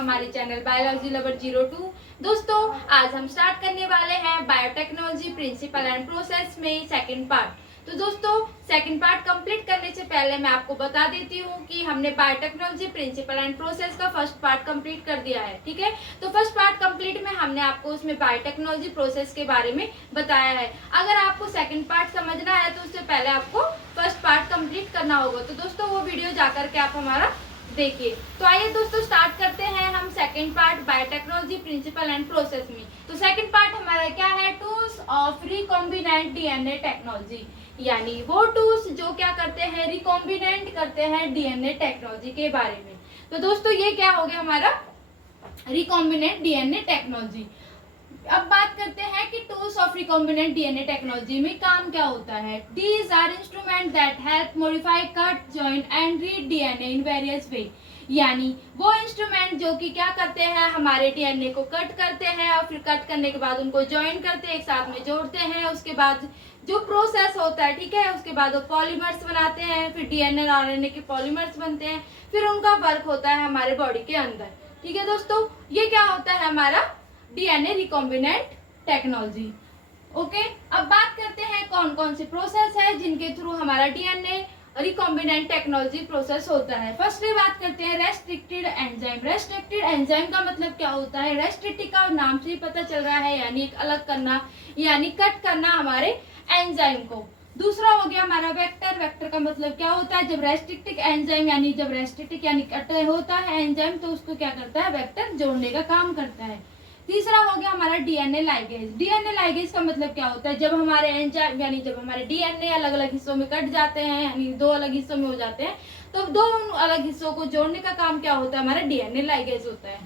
हमारे channel biology lover 02। दोस्तों आज हम स्टार्ट करने वाले हैं बायोटेक्नोलॉजी प्रिंसिपल एंड प्रोसेस में सेकंड पार्ट। तो दोस्तों सेकंड पार्ट कंप्लीट करने से पहले मैं आपको बता देती हूँ कि हमने बायोटेक्नोलॉजी प्रिंसिपल एंड प्रोसेस का फर्स्ट पार्ट कंप्लीट कर दिया है। ठीक है, तो फर्स्ट पार्ट कंप्लीट में हमने आपको उसमें बायोटेक्नोलॉजी प्रोसेस के बारे में बताया है। अगर आपको सेकंड पार्ट समझना है तो उससे पहले आपको फर्स्ट पार्ट कंप्लीट करना होगा। तो दोस्तों वो वीडियो जाकर के आप हमारा देखिए। तो आइए दोस्तों स्टार्ट करते हैं हम second part biotechnology principle and process में। तो सेकंड पार्ट हमारा क्या है, tools of recombinant DNA technology, यानी वो टूल्स जो क्या करते हैं, रिकॉम्बिनेंट करते हैं डीएनए टेक्नोलॉजी के बारे में। तो दोस्तों ये क्या हो गया हमारा रिकॉम्बिनेंट डीएनए टेक्नोलॉजी। अब बात करते हैं कि tools of recombinant DNA technology में काम क्या होता है। These are instrument that help modify, cut, join and read DNA in various way, यानी वो इंस्ट्रूमेंट जो कि क्या करते हैं, हमारे डीएनए को कट करते हैं और फिर कट करने के बाद उनको ज्वाइन करते हैं, एक साथ में जोड़ते हैं। उसके बाद जो प्रोसेस होता है, ठीक है, उसके बाद वो पॉलीमर्स बनाते हैं, फिर डीएनए और आरएनए के पॉलीमर्स बनते हैं, फिर उनका वर्क होता है हमारे बॉडी के अंदर। ठीक है दोस्तों, ये क्या होता है हमारा डीएनए रिकॉम्बिनेंट टेक्नोलॉजी। ओके, अब बात करते हैं कौन कौन से प्रोसेस है जिनके थ्रू हमारा डीएनए रिकॉम्बिनेंट टेक्नोलॉजी प्रोसेस होता है। फर्स्टली बात करते हैं रेस्ट्रिक्टेड एंजाइम। रेस्ट्रिक्टेड एंजाइम का मतलब क्या होता है, रेस्ट्रिक्टेड का नाम से ही पता चल रहा है, यानी एक अलग करना, यानी कट करना हमारे एंजाइम को। दूसरा हो गया हमारा वेक्टर। वेक्टर का मतलब क्या होता है, जब रेस्ट्रिक्टेड एंजाइम यानी जब रेस्ट्रिक्टेड यानी कट होता है एंजाइम तो उसको क्या करता है, वेक्टर जोड़ने का काम करता है। तीसरा हो गया हमारा डीएनए लाइगेज। डीएनए लाइगेज का मतलब क्या होता है, जब हमारे एंजाइम यानी जब हमारे डीएनए अलग अलग हिस्सों में कट जाते हैं, यानी दो अलग हिस्सों में हो जाते हैं, तो दो अलग हिस्सों को जोड़ने का काम क्या होता है, हमारा डीएनए लाइगेज होता है।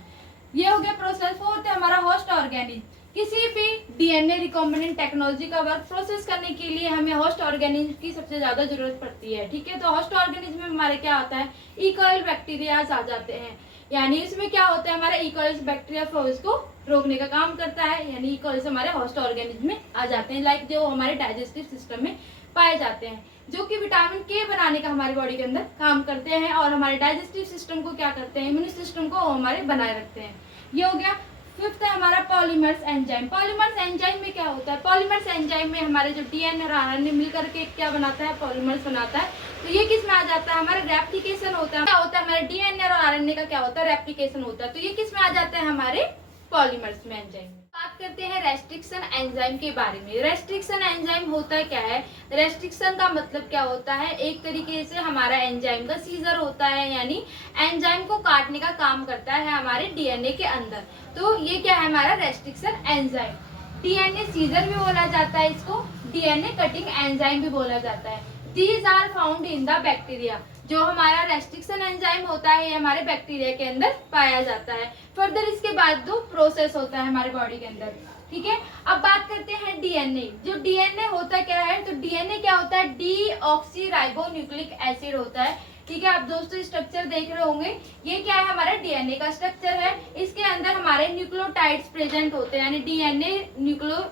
ये हो गया प्रोसेस। फोर्थ है हमारा होस्ट ऑर्गेनिज्म। किसी भी डीएनए रिकॉम्बिनेंट टेक्नोलॉजी का वर्क प्रोसेस करने के लिए हमें होस्ट ऑर्गेनिज्म की सबसे ज्यादा जरूरत पड़ती है। ठीक है, तो होस्ट ऑर्गेनिज्म में हमारे क्या होता है, इकोइल बैक्टीरियाज आ जाते हैं, यानी इसमें क्या होता है, हमारा इकोइल बैक्टीरिया फ्लोज को रोकने का काम करता है, यानी इकोइल्स हमारे होस्ट ऑर्गेनिज्म में आ जाते हैं, लाइक जो हमारे डाइजेस्टिव सिस्टम में पाए जाते हैं, जो कि विटामिन के बनाने का हमारी बॉडी के अंदर काम करते हैं और हमारे डाइजेस्टिव सिस्टम को क्या करते हैं, इम्यून सिस्टम को हमारे बनाए रखते हैं। ये हो गया। फिफ्थ है हमारा पॉलीमर्स एंजाइम। पॉलीमर्स एंजाइम में क्या होता है, पॉलीमर्स एंजाइम में हमारे जो डीएनए और आरएनए मिलकर के क्या बनाता है, पॉलीमर्स बनाता है। तो ये किस में आ जाता है, हमारा रेप्लिकेशन होता है। क्या होता है, हमारे डीएनए और आरएनए का क्या होता है, रेप्लिकेशन होता है। तो ये किस में आ जाता है, हमारे पॉलीमर्स में एंजाइम में। बात करते हैं रेस्ट्रिक्शन एंजाइम के बारे में। रेस्ट्रिक्शन एंजाइम होता है क्या है, रेस्ट्रिक्शन का मतलब क्या होता है, एक तरीके से हमारा एंजाइम का सीजर होता है, यानी एंजाइम को काटने का काम करता है हमारे डीएनए के अंदर। तो ये क्या है हमारा रेस्ट्रिक्शन एंजाइम। डीएनए सीजर भी बोला जाता है इसको, डीएनए कटिंग एंजाइम भी बोला जाता है। These are found in the bacteria. जो हमारा रेस्ट्रिक्शन एंजाइम होता है ये हमारे बैक्टीरिया के अंदर पाया जाता है। फर्दर इसके बाद दो प्रोसेस होता है हमारे बॉडी के अंदर। ठीक है, अब बात करते हैं डीएनए। जो डीएनए होता क्या है, तो डीएनए क्या होता है, डीऑक्सीराइबोन्यूक्लिक एसिड होता है। ठीक है, आप दोस्तों स्ट्रक्चर देख रहे होंगे, ये क्या है, हमारा डीएनए का स्ट्रक्चर है। इसके अंदर हमारे न्यूक्लियोटाइड्स प्रेजेंट होते हैं, यानी डीएनए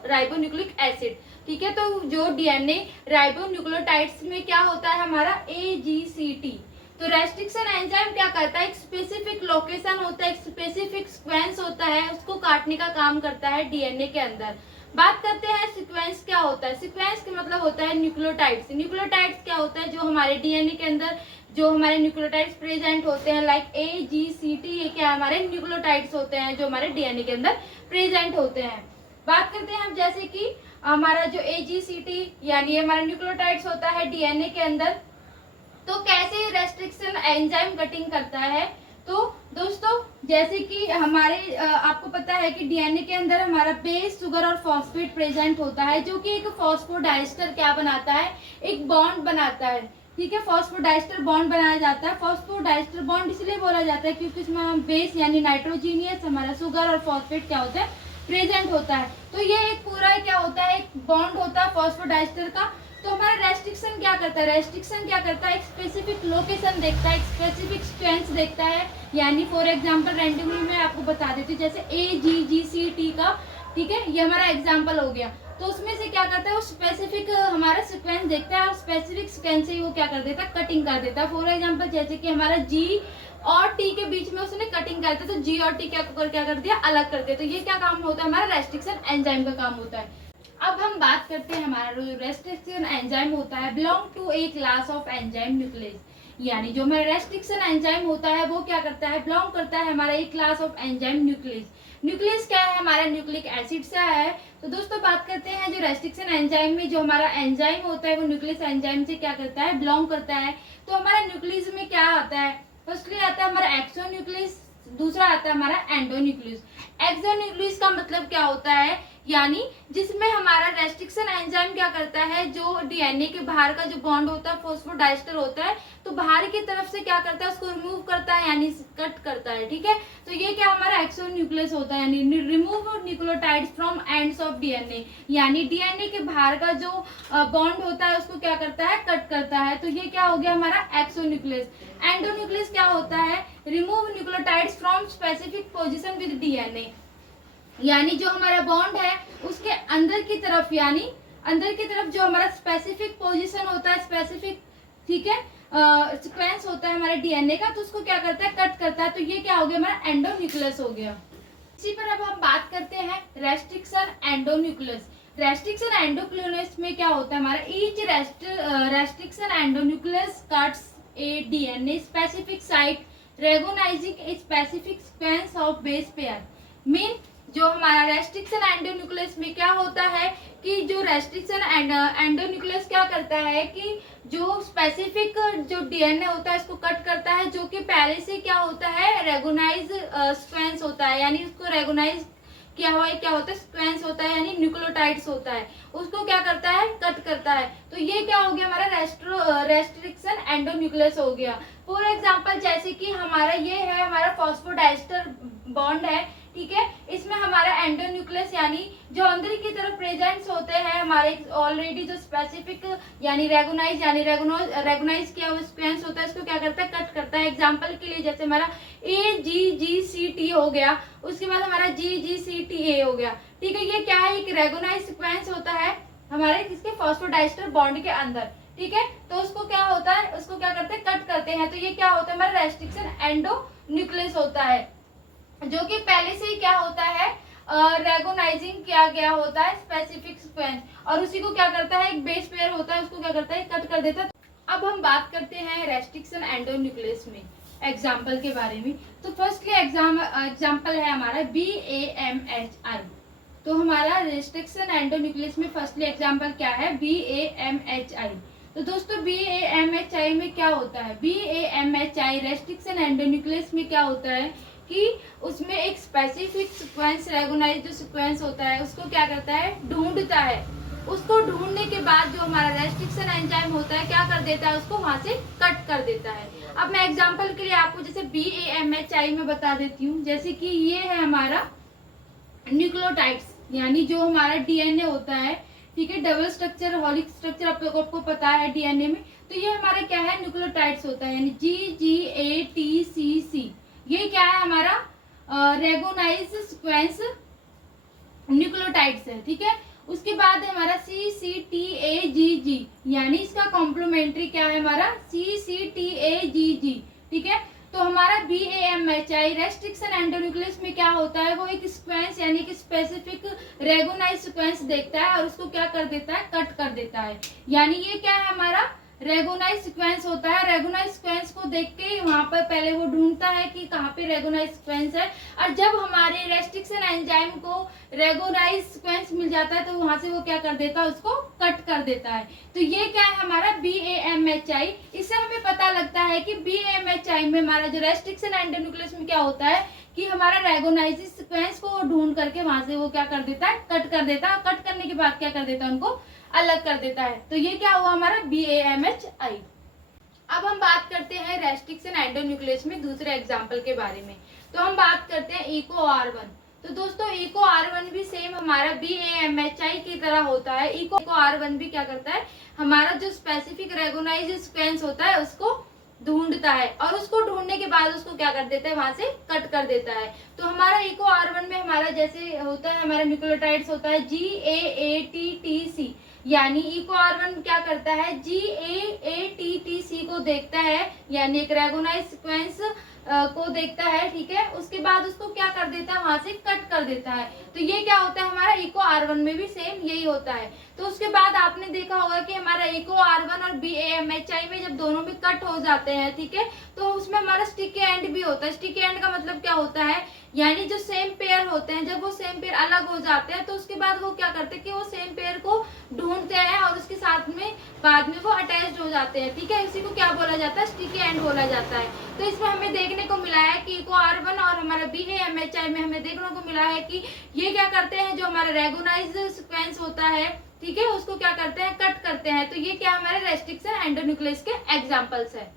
राइबोन्यूक्लिक एसिड। ठीक है, तो जो डीएनए राइबोन्यूक्लियोटाइड्स में क्या होता है हमारा AGCT। तो रेस्ट्रिक्शन एंजाइम क्या करता है, एक स्पेसिफिक लोकेशन होता है, एक स्पेसिफिक सीक्वेंस होता है, उसको काटने का काम करता है डीएनए के अंदर। बात करते हैं सीक्वेंस क्या होता है। सीक्वेंस का मतलब होता है न्यूक्लियोटाइड्स। न्यूक्लियोटाइड्स क्या होता है, जो हमारे डीएनए के अंदर जो हमारे न्यूक्लियोटाइड्स प्रेजेंट होते हैं, लाइक AGCT, ये क्या हमारे न्यूक्लियोटाइड्स होते हैं जो हमारे डीएनए के अंदर प्रेजेंट होते हैं। बात करते हैं हम जैसे कि हमारा जो AGCT यानी हमारा न्यूक्लियोटाइड्स होता है डीएनए के अंदर, तो कैसे रेस्ट्रिक्शन एंजाइम कटिंग करता है। तो दोस्तों जैसे कि हमारे आपको पता है कि डीएनए के अंदर हमारा बेस, शुगर और फॉस्फेट प्रेजेंट होता है, जो कि एक फॉस्फोडाइस्टर क्या बनाता है, एक बॉन्ड बनाता है। ठीक है, फॉस्फोडाइस्टर बॉन्ड बनाया जाता है। फॉस्फोडाइस्टर बॉन्ड इसलिए बोला जाता है क्योंकि इसमें हम बेस यानी नाइट्रोजीनियस हमारा शुगर और फॉस्फेट क्या होता है, प्रेजेंट होता है। तो ये एक पूरा क्या होता है, एक बॉन्ड होता है फॉस्फोडाइस्टर का। तो हमारा रेस्ट्रिक्शन क्या करता है, रेस्ट्रिक्शन क्या करता है, एक स्पेसिफिक लोकेशन देखता है, एक स्पेसिफिक सीक्वेंस देखता है, यानी फॉर एग्जांपल रैंडमली मैं आपको बता देती हूँ, जैसे AGGCT का, ठीक है, ये हमारा एग्जांपल हो गया। तो उसमें से क्या करता है, वो स्पेसिफिक हमारा सीक्वेंस देखता है और स्पेसिफिक सीक्वेंस से ही वो क्या कर देता है, कटिंग कर देता है। फॉर एग्जांपल जैसे कि हमारा जी और टी के बीच में उसने कटिंग करता है, तो जी और टी क्या कर दिया, अलग कर दिया। तो ये क्या काम होता है, हमारा रेस्ट्रिक्शन एंजाइम का काम होता है। अब हम बात करते हैं हमारा जो रेस्ट्रिक्शन एंजाइम होता है, belong to a class of enzyme nucleus. यानी जो हमारा रेस्ट्रिक्शन एंजाइम होता है वो क्या करता है, बिलोंग करता है हमारा एक class of enzyme nucleus. Nucleus क्या है, हमारा न्यूक्लिक एसिड से है। तो दोस्तों बात करते हैं जो रेस्ट्रिक्शन एंजाइम में जो हमारा एंजाइम होता है वो न्यूक्लियस एंजाइम से क्या करता है, बिलोंग करता है। तो हमारा न्यूक्लियस में क्या आता है, फर्स्टली आता है हमारा एक्सोन्यूक्लियस, दूसरा आता है हमारा एंडोन्यूक्लियस। एक्सोन्यूक्लियस का मतलब क्या होता है, यानी जिसमें हमारा रेस्ट्रिक्शन एंजाइम क्या करता है, जो डीएनए के बाहर का जो बॉन्ड होता है फॉस्फोडाइस्टर होता है, तो बाहर की तरफ से क्या करता है, उसको रिमूव करता है यानी कट करता है। ठीक है, तो ये क्या हमारा एक्सोन्यूक्लियस होता है, यानी remove nucleotides from ends of DNA, यानी डीएनए के बाहर का जो बॉन्ड होता है उसको क्या करता है, कट करता है। तो ये क्या हो गया हमारा एक्सोन्यूक्लियस। एंडोन्यूक्लियस क्या होता है, remove nucleotides from specific position with DNA, यानी जो हमारा बॉन्ड है उसके अंदर की तरफ, यानी अंदर की तरफ जो हमारा स्पेसिफिक पोजीशन होता है, स्पेसिफिक, ठीक है, सीक्वेंस होता है हमारे डीएनए का, तो उसको क्या करता है, कट करता है। तो ये क्या हो गया, हमारा एंडोन्यूक्लियस हो गया। इसी पर अब हम बात करते हैं रेस्ट्रिक्शन एंडोन्यूक्लियस। रेस्ट्रिक्शन एंडोन्यूक्लियस में क्या होता है, हमारा each restriction endonuclease cuts a DNA specific site recognizing a specific sequence of base pair. Mean जो हमारा रेस्ट्रिक्शन एंडोन्यूक्लियस में क्या होता है कि जो रेस्ट्रिक्शन एंडोन्यूक्लियस क्या करता है कि जो स्पेसिफिक जो डीएनए होता है उसको कट करता है, जो कि पहले से क्या होता है, रेगोनाइज सीक्वेंस होता है, यानी उसको रेगोनाइज क्या हुआ है, क्या होता है, सीक्वेंस होता है, यानी न्यूक्लियोटाइड्स होता है, उसको क्या करता है, कट करता है। तो ये क्या हो गया, हमारा रेस्ट्रिक्शन एंडोन्यूक्लियस हो गया। फॉर एग्जांपल जैसे कि हमारा ये है, हमारा फॉस्फोडाइस्टर बॉन्ड है, ठीक है, इसमें हमारा एंडोन्यूक्लियस यानी जो अंदर की तरफ प्रेजेंट्स होते हैं हमारे ऑलरेडी जो स्पेसिफिक यानी रेगोनाइज किया हुआ सीक्वेंस होता है, इसको क्या करता है, कट करता है। एग्जांपल के लिए जैसे हमारा AGGCT हो गया, उसके बाद हमारा GGCTA हो गया। ठीक है, ये क्या है, एक रेगोनाइज सीक्वेंस होता है हमारे किसके, फॉस्फोडाइस्टर बॉन्ड के अंदर। ठीक है, तो उसको क्या होता है, उसको क्या करते हैं, कट करते हैं। तो ये क्या होता है, हमारा रेस्ट्रिक्शन एंडोन्यूक्लियस होता है, जो कि पहले से ही क्या होता है, रेगोनाइजिंग किया गया होता है स्पेसिफिक सीक्वेंस, और उसी को क्या करता है, एक बेस पेयर होता है, उसको क्या करता है, कट कर देता है। अब हम बात करते हैं रेस्ट्रिक्शन एंडोन्यूक्लियस में एग्जाम्पल के बारे में। तो फर्स्टली एग्जाम्पल है हमारा BAMHI। तो हमारा रेस्ट्रिक्शन एंडोन्यूक्लियस में फर्स्टली एग्जाम्पल क्या है, BAMHI। तो दोस्तों BAMHI में क्या होता है, BAMHI रेस्ट्रिक्शन एंडोन्यूक्लियस में क्या होता है कि उसमें एक स्पेसिफिक सीक्वेंस, रेगोनाइज जो सीक्वेंस होता है उसको क्या करता है, ढूंढता है। उसको ढूंढने के बाद जो हमारा रेस्ट्रिक्शन एंजाइम होता है क्या कर देता है, उसको वहां से कट कर देता है। अब मैं एग्जांपल के लिए आपको जैसे BAMHI में बता देती हूँ, जैसे कि ये है हमारा न्यूक्लियोटाइड्स, यानी जो हमारा डीएनए होता है, ठीक है, डबल स्ट्रक्चर हॉलिक स्ट्रक्चर आप लोगों को पता है डीएनए में। तो ये हमारा क्या है, न्यूक्लियोटाइड्स होता है, यानी GGATCC। ये क्या है, हमारा रेगोनाइज सीक्वेंस न्यूक्लियोटाइड्स है। ठीक है, उसके बाद है हमारा CCTAGG, यानी इसका कॉम्प्लीमेंट्री क्या है, हमारा CCTAGG। ठीक है, तो हमारा BAMHI रेस्ट्रिक्शन एंडोन्यूक्लियस में क्या होता है, वो एक सीक्वेंस यानी कि स्पेसिफिक रेगोनाइज सीक्वेंस देखता है और उसको क्या कर देता है, कट कर देता है। यानी ये क्या है, हमारा रेगोनाइज सीक्वेंस होता है। रेगोनाइज सीक्वेंस को देख के वहां पर पहले वो ढूंढता है कि कहाँ पे रेगोनाइज सीक्वेंस है, और जब हमारे रेस्ट्रिक्शन एंजाइम को रेगोनाइज सीक्वेंस मिल जाता है तो वहां से वो क्या कर देता है, उसको कट कर देता है। तो ये क्या है, हमारा BAMHI। इससे हमें पता लगता है कि BAMHI में हमारा जो रेस्ट्रिक्शन एंडोन्यूक्लियस में क्या होता है कि हमारा रेगोनाइज सीक्वेंस को ढूंढ करके वहां से वो क्या कर देता है, कट कर देता है। कट करने के बाद क्या कर देता है, उनको अलग कर देता है। तो ये क्या हुआ, हमारा BAMHI। अब हम बात करते हैं रेस्ट्रिक्शन एंडोन्यूक्लियस में दूसरे एग्जाम्पल के बारे में। तो हम बात करते हैं EcoR1। तो दोस्तों EcoR1 भी सेम हमारा BAMHI की तरह होता है। EcoR1 भी क्या करता है, हमारा जो स्पेसिफिक रेगोनाइज सीक्वेंस होता है उसको ढूंढता है और उसको ढूंढने के बाद उसको क्या कर देता है, वहां से कट कर देता है। तो हमारा इको R1 में हमारा जैसे होता है, हमारा न्यूक्लियोटाइड्स होता है GAATTC, यानी इको R1 क्या करता है, GAATTC को देखता है, यानी एक रेगोनाइज सीक्वेंस को देखता है, ठीक है। उसके बाद उसको क्या कर देता है, वहां से कट कर देता है। तो ये क्या होता है, हमारा इको R1 में भी सेम यही होता है। तो उसके बाद आपने देखा होगा कि हमारा इको R1 और BAMHI में जब दोनों में कट हो जाते हैं, ठीक है, तो उसमें हमारा स्टिकी एंड भी होता है। स्टिकी एंड का मतलब क्या होता है, यानी जो सेम पेयर होते हैं, जब वो सेम पेयर अलग हो जाते हैं तो उसके बाद वो क्या करते हैं कि वो सेम पेयर को ढूंढते हैं और उसके साथ में बाद में वो अटैच हो जाते हैं, ठीक है। इसी को क्या बोला जाता है, स्टिकी एंड बोला जाता है। तो इसमें हमें देखने को मिला है कि इको R1 और हमारा BAMHI में हमें देखने को मिला है कि ये क्या करते हैं, जो हमारा रेगोनाइज सीक्वेंस होता है, ठीक है, उसको क्या करते हैं, कट करते हैं। तो ये क्या हमारे रेस्ट्रिक्शन एंडोन्यूक्लियस के एग्जांपल्स है।